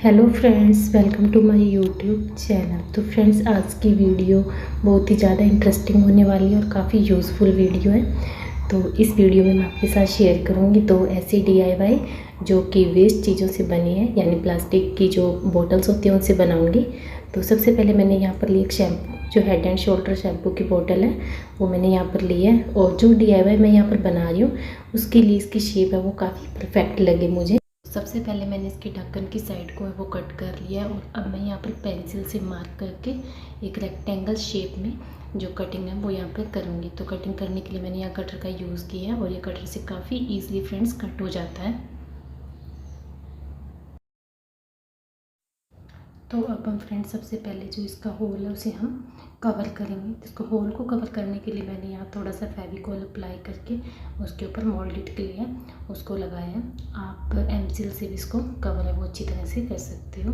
Hello friends, welcome to my YouTube channel. तो friends, आज की वीडियो बहुत ही ज़्यादा इंटरेस्टिंग होने वाली है और काफ़ी यूज़फुल वीडियो है। तो इस वीडियो में मैं आपके साथ शेयर करूँगी दो ऐसी DIY जो कि वेस्ट चीज़ों से बनी है, यानी प्लास्टिक की जो बॉटल्स होती हैं उनसे बनाऊँगी। तो सबसे पहले मैंने यहाँ पर ली एक शैम्पू, जो हेड एंड शोल्डर शैम्पू की बोतल है वो मैंने यहाँ पर ली है। और जो DIY मैं यहाँ पर बना रही हूँ उसके लिए इसकी शेप है वो काफ़ी परफेक्ट लगे मुझे। सबसे पहले मैंने इसके ढक्कन की साइड को है वो कट कर लिया है और अब मैं यहाँ पर पेंसिल से मार्क करके एक रेक्टेंगल शेप में जो कटिंग है वो यहाँ पर करूँगी। तो कटिंग करने के लिए मैंने यहाँ कटर का यूज़ किया है और ये कटर से काफ़ी ईजिली फ्रेंड्स कट हो जाता है। तो अब हम फ्रेंड्स सबसे पहले जो इसका होल है उसे हम कवर करेंगे। इसको होल को कवर करने के लिए मैंने यहाँ थोड़ा सा फेविकॉल अप्लाई करके उसके ऊपर मोल्डेड क्ले है उसको लगाया है। आप एमसील से भी इसको कवर है वो अच्छी तरह से कर सकते हो।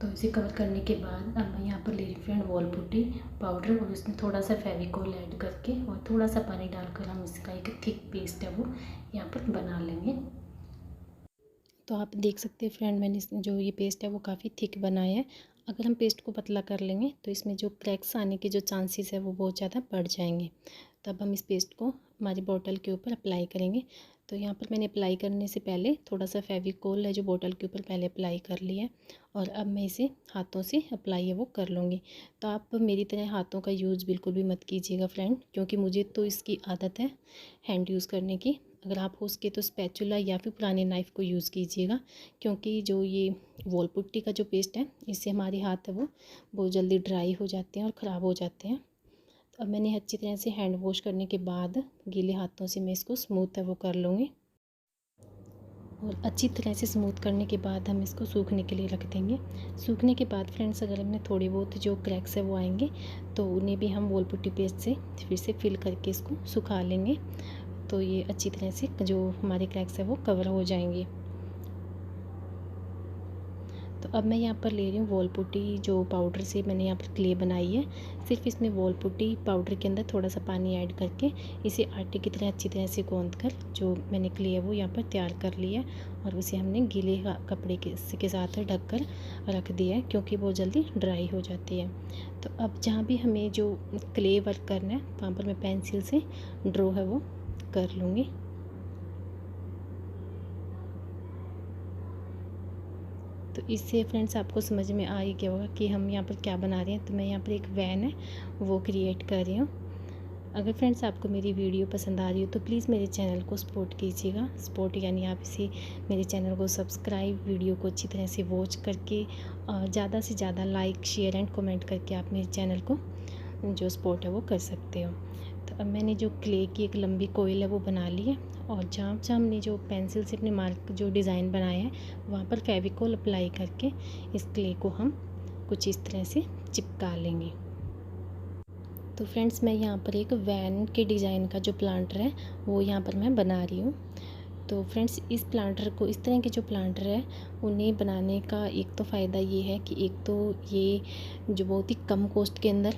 तो इसे कवर करने के बाद अब मैं यहाँ पर ले रही फ्रेंड वॉल पुट्टी पाउडर और इसमें थोड़ा सा फेविकॉल ऐड करके और थोड़ा सा पानी डालकर हम इसका एक थिक पेस्ट है वो यहाँ पर बना लेंगे। तो आप देख सकते हैं फ्रेंड, मैंने जो ये पेस्ट है वो काफ़ी थिक बनाया है। अगर हम पेस्ट को पतला कर लेंगे तो इसमें जो क्रैक्स आने के जो चांसेस है वो बहुत ज़्यादा बढ़ जाएंगे। तब हम इस पेस्ट को हमारी बोतल के ऊपर अप्लाई करेंगे। तो यहाँ पर मैंने अप्लाई करने से पहले थोड़ा सा फेविकोल है जो बोतल के ऊपर पहले अप्लाई कर लिया है और अब मैं इसे हाथों से अप्लाई है वो कर लूँगी। तो आप मेरी तरह हाथों का यूज़ बिल्कुल भी मत कीजिएगा फ्रेंड, क्योंकि मुझे तो इसकी आदत है हैंड यूज़ करने की। अगर आप हो सके तो स्पैचुला या फिर पुराने नाइफ़ को यूज़ कीजिएगा, क्योंकि जो ये वॉल पुट्टी का जो पेस्ट है इससे हमारे हाथ है वो बहुत जल्दी ड्राई हो जाते हैं और ख़राब हो जाते हैं। तो अब मैंने अच्छी तरह से हैंड वॉश करने के बाद गीले हाथों से मैं इसको स्मूथ है वो कर लूँगी। और अच्छी तरह से स्मूथ करने के बाद हम इसको सूखने के लिए रख देंगे। सूखने के बाद फ्रेंड्स, अगर हमने थोड़े बहुत जो क्रैक्स है वो आएंगे तो उन्हें भी हम वॉल पुट्टी पेस्ट से फिर से फिल करके इसको सुखा लेंगे। तो ये अच्छी तरह से जो हमारे क्रैक्स है वो कवर हो जाएंगे। तो अब मैं यहाँ पर ले रही हूँ वॉल पुट्टी जो पाउडर से मैंने यहाँ पर क्ले बनाई है। सिर्फ इसमें वॉल पुट्टी पाउडर के अंदर थोड़ा सा पानी ऐड करके इसे आटे की तरह अच्छी तरह से गूंथ कर जो मैंने क्ले है वो यहाँ पर तैयार कर लिया है और उसे हमने गीले कपड़े के साथ ढक कर रख दिया है, क्योंकि वो जल्दी ड्राई हो जाती है। तो अब जहाँ भी हमें जो क्ले वर्क करना है वहाँ पर मैं पेंसिल से ड्रॉ है वो कर लूँगी। तो इससे फ्रेंड्स आपको समझ में आ ही गया होगा कि हम यहाँ पर क्या बना रहे हैं। तो मैं यहाँ पर एक वैन है वो क्रिएट कर रही हूँ। अगर फ्रेंड्स आपको मेरी वीडियो पसंद आ रही हो तो प्लीज़ मेरे चैनल को सपोर्ट कीजिएगा। सपोर्ट यानी आप इसे मेरे चैनल को सब्सक्राइब, वीडियो को अच्छी तरह से वॉच करके ज़्यादा से ज़्यादा लाइक, शेयर एंड कमेंट करके आप मेरे चैनल को जो सपोर्ट है वो कर सकते हो। तो अब मैंने जो क्ले की एक लंबी कोयल है वो बना ली है और जहाँ जहाँ हमने जो पेंसिल से अपने मार्क जो डिज़ाइन बनाया है वहाँ पर फेविकोल अप्लाई करके इस क्ले को हम कुछ इस तरह से चिपका लेंगे। तो फ्रेंड्स, मैं यहाँ पर एक वैन के डिज़ाइन का जो प्लांटर है वो यहाँ पर मैं बना रही हूँ। तो फ्रेंड्स, इस प्लांटर को, इस तरह के जो प्लांटर है उन्हें बनाने का एक तो फ़ायदा ये है कि एक तो ये जो बहुत ही कम कॉस्ट के अंदर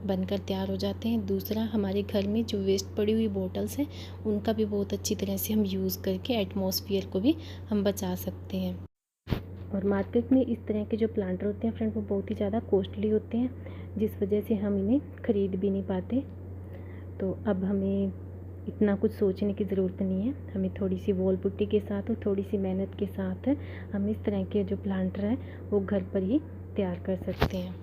बनकर तैयार हो जाते हैं। दूसरा, हमारे घर में जो वेस्ट पड़ी हुई बॉटल्स हैं उनका भी बहुत अच्छी तरह से हम यूज़ करके एटमॉस्फेयर को भी हम बचा सकते हैं। और मार्केट में इस तरह के जो प्लांटर होते हैं फ्रेंड वो बहुत ही ज़्यादा कॉस्टली होते हैं, जिस वजह से हम इन्हें ख़रीद भी नहीं पाते। तो अब हमें इतना कुछ सोचने की ज़रूरत नहीं है। हमें थोड़ी सी वॉल पुट्टी के साथ और थोड़ी सी मेहनत के साथ हम इस तरह के जो प्लांटर हैं वो घर पर ही तैयार कर सकते हैं।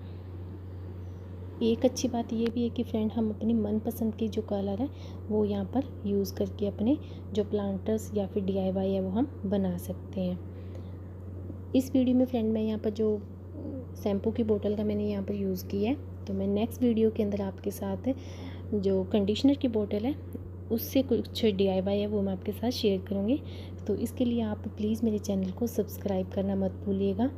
एक अच्छी बात ये भी है कि फ्रेंड, हम अपनी मनपसंद की जो कलर है वो यहाँ पर यूज़ करके अपने जो प्लांटर्स या फिर DIY है वो हम बना सकते हैं। इस वीडियो में फ्रेंड मैं यहाँ पर जो शैम्पू की बोतल का मैंने यहाँ पर यूज़ किया है, तो मैं नेक्स्ट वीडियो के अंदर आपके साथ जो कंडीशनर की बोतल है उससे कुछ DIY है वो मैं आपके साथ शेयर करूँगी। तो इसके लिए आप प्लीज़ मेरे चैनल को सब्सक्राइब करना मत भूलिएगा।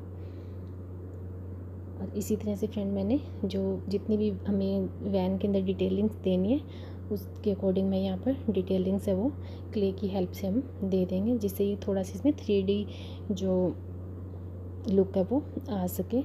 और इसी तरह से फ्रेंड, मैंने जो जितनी भी हमें वैन के अंदर डिटेलिंग्स देनी है उसके अकॉर्डिंग मैं यहाँ पर डिटेलिंग्स है वो क्ले की हेल्प से हम दे देंगे, जिससे ये थोड़ा सा इसमें 3D जो लुक है वो आ सके।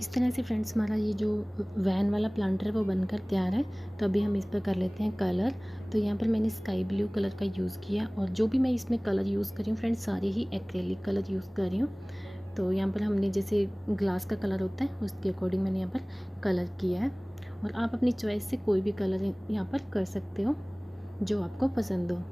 इस तरह से फ्रेंड्स हमारा ये जो वैन वाला प्लांटर है वो बनकर तैयार है। तो अभी हम इस पर कर लेते हैं कलर। तो यहाँ पर मैंने स्काई ब्लू कलर का यूज़ किया और जो भी मैं इसमें कलर यूज़ कर रही हूँ फ्रेंड्स सारे ही एक्रेलिक कलर यूज़ कर रही हूँ। तो यहाँ पर हमने जैसे ग्लास का कलर होता है उसके अकॉर्डिंग मैंने यहाँ पर कलर किया है। और आप अपनी चॉइस से कोई भी कलर यहाँ पर कर सकते हो जो आपको पसंद हो।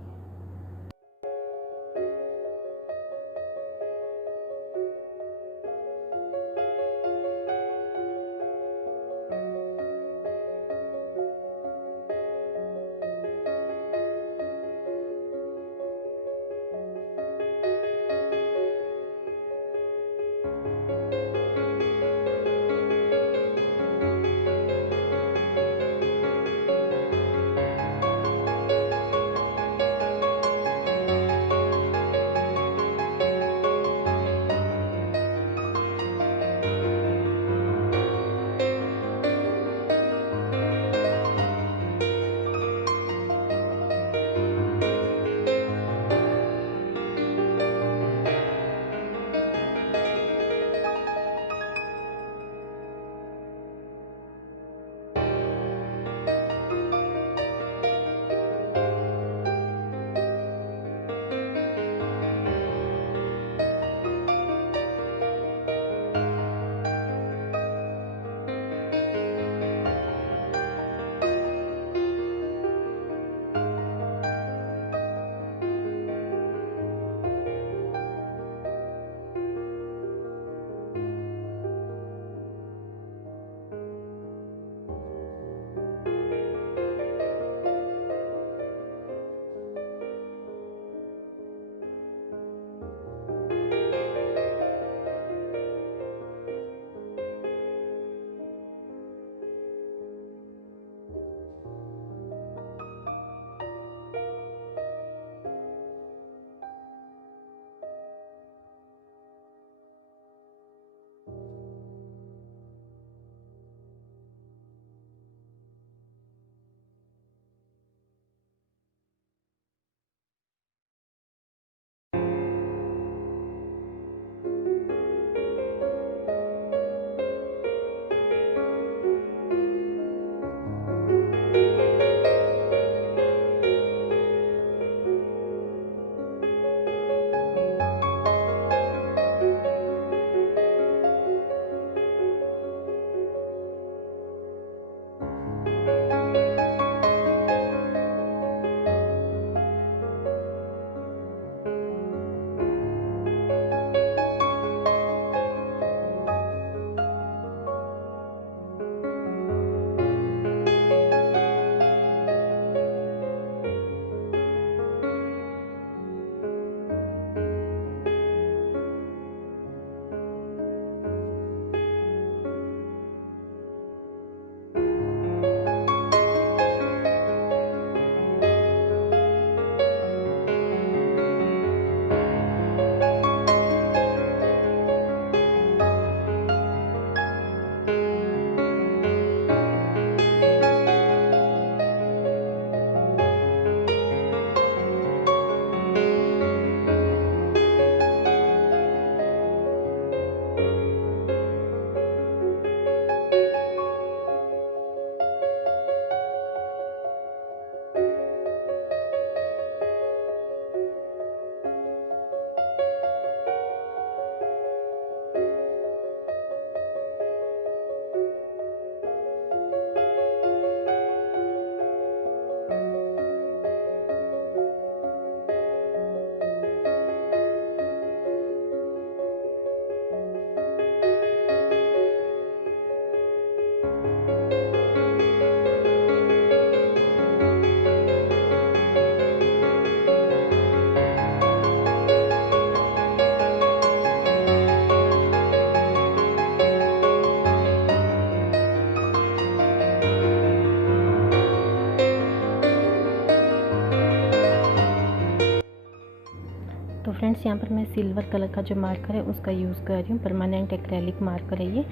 तो फ्रेंड्स यहाँ पर मैं सिल्वर कलर का जो मार्कर है उसका यूज़ कर रही हूँ। परमानेंट एक्रेलिक मार्कर है ये।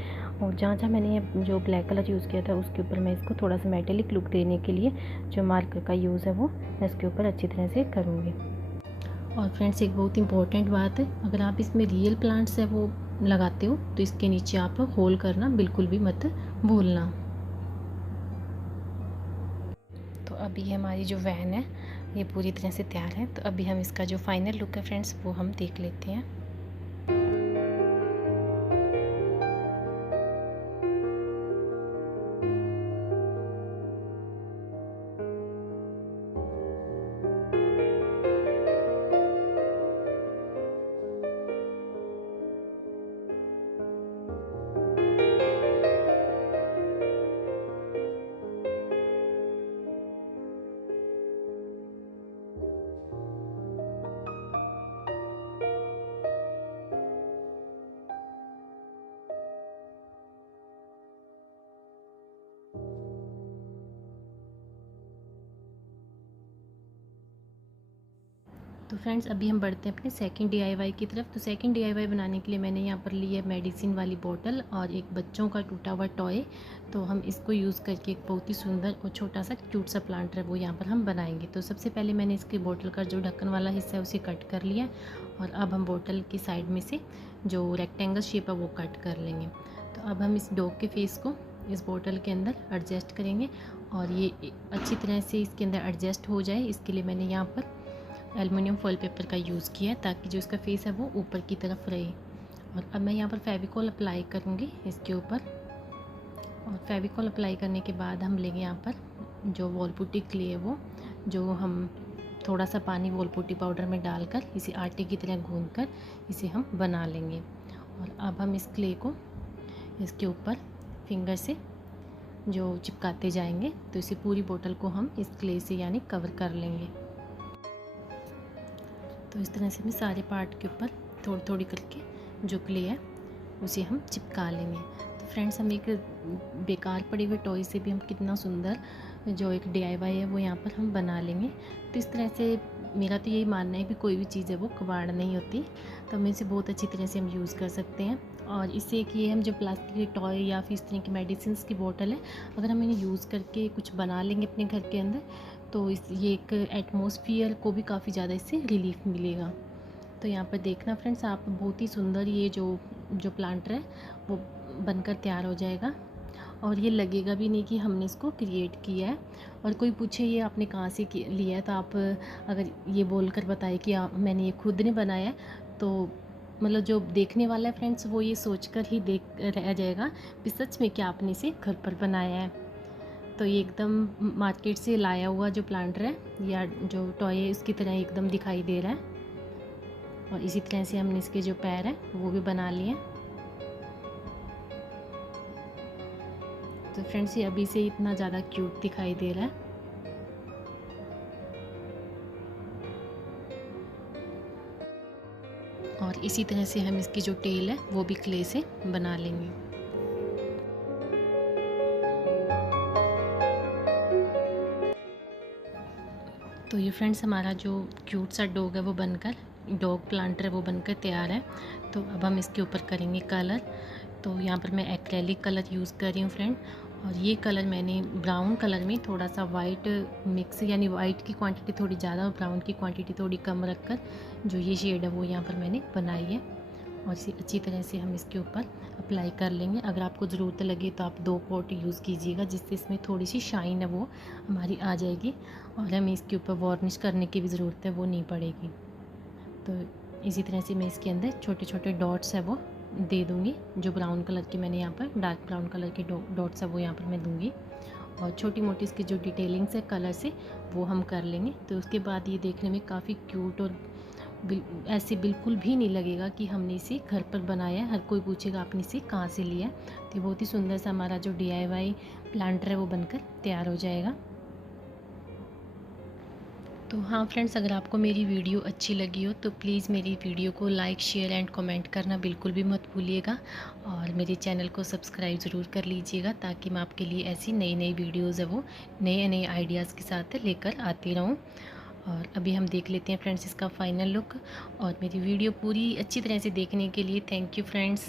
और जहाँ जहाँ मैंने ये जो ब्लैक कलर यूज़ किया था उसके ऊपर मैं इसको थोड़ा सा मेटेलिक लुक देने के लिए जो मार्कर का यूज़ है वो मैं इसके ऊपर अच्छी तरह से करूँगी। और फ्रेंड्स एक बहुत इंपॉर्टेंट बात है, अगर आप इसमें रियल प्लांट्स है वो लगाते हो तो इसके नीचे आप होल करना बिल्कुल भी मत भूलना। तो अभी हमारी जो वैन है ये पूरी तरह से तैयार है। तो अभी हम इसका जो फाइनल लुक है फ्रेंड्स वो हम देख लेते हैं। तो फ्रेंड्स अभी हम बढ़ते हैं अपने सेकंड DIY की तरफ। तो सेकंड DIY बनाने के लिए मैंने यहाँ पर ली है मेडिसिन वाली बोतल और एक बच्चों का टूटा हुआ टॉय। तो हम इसको यूज़ करके एक बहुत ही सुंदर और छोटा सा क्यूट सा प्लांट है वो यहाँ पर हम बनाएंगे। तो सबसे पहले मैंने इसकी बोतल का जो ढक्कन वाला हिस्सा है उसे कट कर लिया और अब हम बोतल की साइड में से जो रेक्टेंगल शेप है वो कट कर लेंगे। तो अब हम इस डॉग के फेस को इस बोतल के अंदर एडजस्ट करेंगे और ये अच्छी तरह से इसके अंदर एडजस्ट हो जाए, इसके लिए मैंने यहाँ पर एलुमिनियम फॉइल पेपर का यूज़ किया है ताकि जो इसका फेस है वो ऊपर की तरफ रहे। और अब मैं यहाँ पर फेविकॉल अप्लाई करूँगी इसके ऊपर। और फेविकॉल अप्लाई करने के बाद हम लेंगे यहाँ पर जो वॉल पुट्टी क्ले है वो, जो हम थोड़ा सा पानी वॉल पुट्टी पाउडर में डालकर इसे आटे की तरह गूँध कर इसे हम बना लेंगे। और अब हम इस क्ले को इसके ऊपर फिंगर से जो चिपकाते जाएंगे तो इसे पूरी बोतल को हम इस क्ले से यानी कवर कर लेंगे। तो इस तरह से मैं सारे पार्ट के ऊपर थोड़ी थोड़ी करके जो क्ले है उसे हम चिपका लेंगे। तो फ्रेंड्स हम एक बेकार पड़े हुए टॉय से भी हम कितना सुंदर जो एक DIY है वो यहाँ पर हम बना लेंगे। तो इस तरह से मेरा तो यही मानना है कि कोई भी चीज़ है वो कबाड़ नहीं होती, तो हम इसे बहुत अच्छी तरह से हम यूज़ कर सकते हैं। और इससे एक ये हम जो प्लास्टिक के टॉय या फिर इस तरह की मेडिसिन की बोतल है, अगर हम इन्हें यूज़ करके कुछ बना लेंगे अपने घर के अंदर तो ये एक एटमॉस्फेयर को भी काफ़ी ज़्यादा इससे रिलीफ मिलेगा। तो यहाँ पर देखना फ्रेंड्स आप, बहुत ही सुंदर ये जो प्लांटर है वो बनकर तैयार हो जाएगा और ये लगेगा भी नहीं कि हमने इसको क्रिएट किया है। और कोई पूछे ये आपने कहाँ से लिया है तो आप अगर ये बोलकर बताए कि मैंने ये खुद ने बनाया है तो मतलब जो देखने वाला है फ्रेंड्स वो ये सोचकर ही देख रह जाएगा कि सच में क्या आपने इसे घर पर बनाया है। तो ये एकदम मार्केट से लाया हुआ जो प्लांटर है या जो टॉय है उसकी तरह एकदम दिखाई दे रहा है। और इसी तरह से हमने इसके जो पैर हैं वो भी बना लिए। तो फ्रेंड्स ये अभी से इतना ज़्यादा क्यूट दिखाई दे रहा है। और इसी तरह से हम इसकी जो टेल है वो भी क्ले से बना लेंगे। तो ये फ्रेंड्स हमारा जो क्यूट सा डॉग है वो बनकर, डॉग प्लांटर है वो बनकर तैयार है। तो अब हम इसके ऊपर करेंगे कलर। तो यहाँ पर मैं एक्रेलिक कलर यूज़ कर रही हूँ फ्रेंड, और ये कलर मैंने ब्राउन कलर में थोड़ा सा वाइट मिक्स, यानी वाइट की क्वांटिटी थोड़ी ज़्यादा और ब्राउन की क्वांटिटी थोड़ी कम रखकर जो ये शेड है वो यहाँ पर मैंने बनाई है। और इसे अच्छी तरह से हम इसके ऊपर अप्लाई कर लेंगे। अगर आपको ज़रूरत लगे तो आप 2 कोट यूज़ कीजिएगा, जिससे इसमें थोड़ी सी शाइन है वो हमारी आ जाएगी और हमें इसके ऊपर वार्निश करने की भी ज़रूरत है वो नहीं पड़ेगी। तो इसी तरह से मैं इसके अंदर छोटे छोटे डॉट्स है वो दे दूँगी। जो ब्राउन कलर के मैंने यहाँ पर डार्क ब्राउन कलर के डॉट्स है वो यहाँ पर मैं दूँगी। और छोटी मोटी इसकी जो डिटेलिंग्स है कलर से वो हम कर लेंगे। तो उसके बाद ये देखने में काफ़ी क्यूट और ऐसे बिल्कुल भी नहीं लगेगा कि हमने इसे घर पर बनाया है। हर कोई पूछेगा आपने इसे कहाँ से लिया। तो बहुत ही सुंदर सा हमारा जो DIY प्लांटर है वो बनकर तैयार हो जाएगा। तो हाँ फ्रेंड्स, अगर आपको मेरी वीडियो अच्छी लगी हो तो प्लीज़ मेरी वीडियो को लाइक, शेयर एंड कमेंट करना बिल्कुल भी मत भूलिएगा। और मेरे चैनल को सब्सक्राइब ज़रूर कर लीजिएगा ताकि मैं आपके लिए ऐसी नई नई वीडियोज़ है वो नए नए आइडियाज़ के साथ लेकर आती रहूँ। और अभी हम देख लेते हैं फ्रेंड्स इसका फाइनल लुक। और मेरी वीडियो पूरी अच्छी तरह से देखने के लिए थैंक यू फ्रेंड्स।